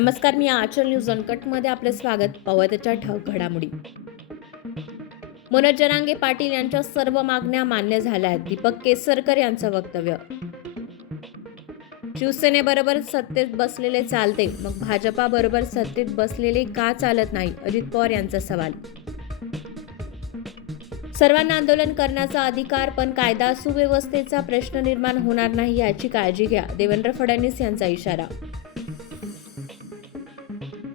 नमस्कार, मी आचल न्यूज अनकटमध्ये आपले स्वागत. पावत्याच्या ठळक घडामोडी. मनोज जरांगे पाटील यांच्या सर्व मागण्या मान्य झाल्या आहेत. दीपक केसरकर यांचं वक्तव्य. शिवसेनेबरोबर सत्तेत बसलेले चालते, मग भाजपाबरोबर सत्तेत बसलेले का चालत नाही? अजित पवार यांचा सवाल. सर्वांना आंदोलन करण्याचा अधिकार, पण कायदा सुव्यवस्थेचा प्रश्न निर्माण होणार नाही याची काळजी घ्या. देवेंद्र फडणवीस यांचा इशारा.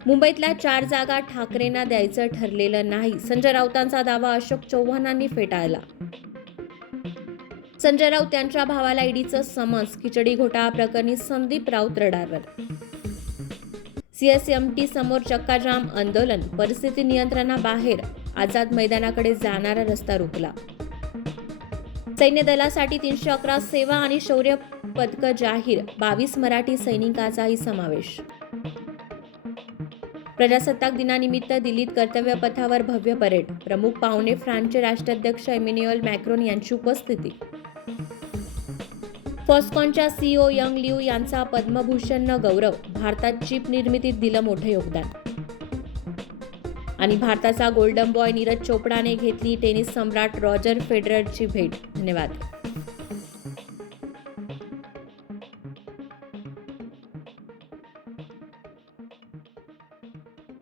मुंबईतल्या 4 जागा ठाकरेंना द्यायचं ठरलेलं नाही. संजय राऊतांचा दावा अशोक चव्हाणांनी फेटाळला. संजय राऊत यांच्या भावाला ईडीचं समन्स. खिचडी घोटाळा प्रकरणी संदीप राऊत रडारवर. सीएसएमटी समोर चक्काजाम आंदोलन. परिस्थिती नियंत्रणाबाहेर. आझाद मैदानाकडे जाणारा रस्ता रोखला. सैन्य दलासाठी 311 सेवा आणि शौर्य पदक जाहीर. 22 मराठी सैनिकांचाही समावेश. प्रजासत्ताक दिनानिमित्त दिल्लीत कर्तव्य पथावर भव्य परेड. प्रमुख पाहुणे फ्रान्सचे राष्ट्राध्यक्ष इमॅन्युएल मॅक्रोन यांची उपस्थिती. फॉक्सकॉनच्या सीईओ यंग लिऊ यांचा पद्मभूषणनं गौरव. भारतात चिप निर्मितीत दिलं मोठं योगदान. आणि भारताचा गोल्डन बॉय नीरज चोपडाने घेतली टेनिस सम्राट रॉजर फेडररची भेट. धन्यवाद.